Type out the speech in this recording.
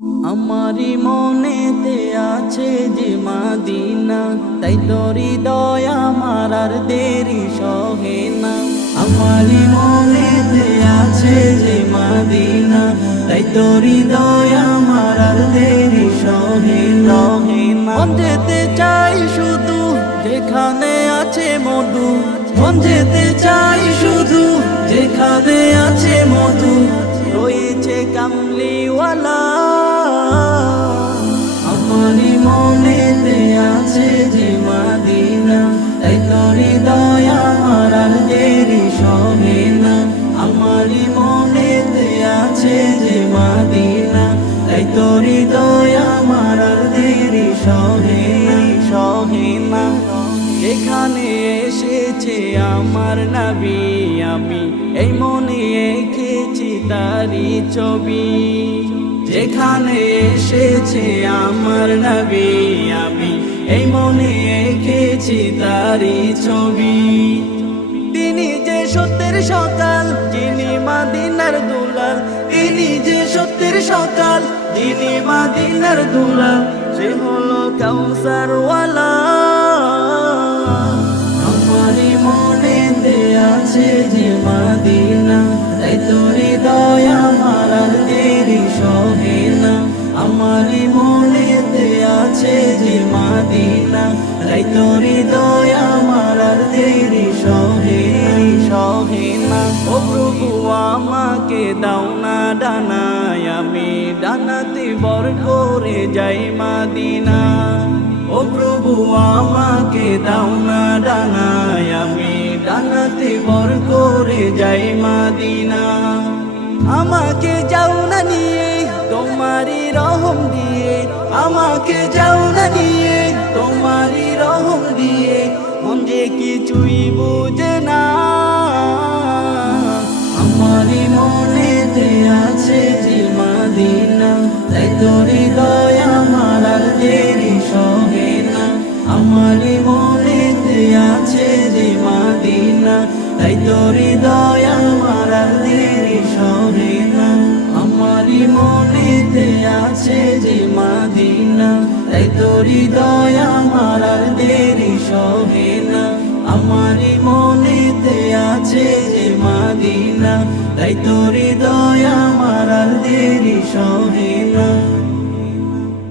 আমারি মনেতে আছে যে মাদিনা, তাই তোর হৃদয় আমার আর দেরি সহে না। আমারি মনেতে আছে যে মাদিনা, তাই তোর হৃদয় আমার আর দেরি সহে না। মন যেতে চাই শুধু যেখানে আছে মধু, মন যেতে চাই শুধু যেখানে আছে মধু, রয়েছে কামলিওয়ালা। আমারি মনেতে আছে যে মাদিনা, তাই তোর হৃদয় আমার আর দেরি সহে না। আমারি মনেতে আছে যে মাদিনা, তাই তোর হৃদয় আমার আর দেরি সহে না। এখানে এসেছে আমার নবী, আমি এই মনে এঁকেছি তারি ছবি। যেখানে এসেছে আমার নবী, আমি এই মনে এঁকেছি তারি ছবি। তিনি যে সত্যের সকাল, যিনি মাদিনার দুলাল, তিনি যে সত্যের সকাল, যিনি মাদিনার দুলাল, সে হলো কাউসারওয়ালা। আমারি মনেতে আছে যে মাদিনা, তাই তোর হৃদয় আমার আর দেরি সহে না। আমারি মনেতে আছে যে মাদিনা, তাই তোর হৃদয় আমার আর দেরি সহে না। ও প্রভু আমাকে দাও না ডানায়, আমি ডানাতে বর করে যাই মাদিনা। ও প্রভু আমাকে দাও না ডানায়, আমি ডানাতে বর করে যাই মাদিনা। আমাকে যাও না নিয়ে তোমারি রহম দিয়ে, আমাকে যাও না নিয়ে তোমারি রহম দিয়ে, মন যে কিছুই বুঝে না। আমারি মনেতে আছে যে মাদিনা, তাই তোর হৃদয় আমার আর দেরি সহে না। আমারি মনেতে আছে যে মাদিনা, তাই তোর হৃদয় আমার আর দেরি সহে না। আমারি মনেতে আছে যে মাদিনা, তাই তোর হৃদয় আমার আর দেরি সহে না। আমারি মনেতে আছে যে মাদিনা, তাই তোর হৃদয় আমার আর দেরি সহে না।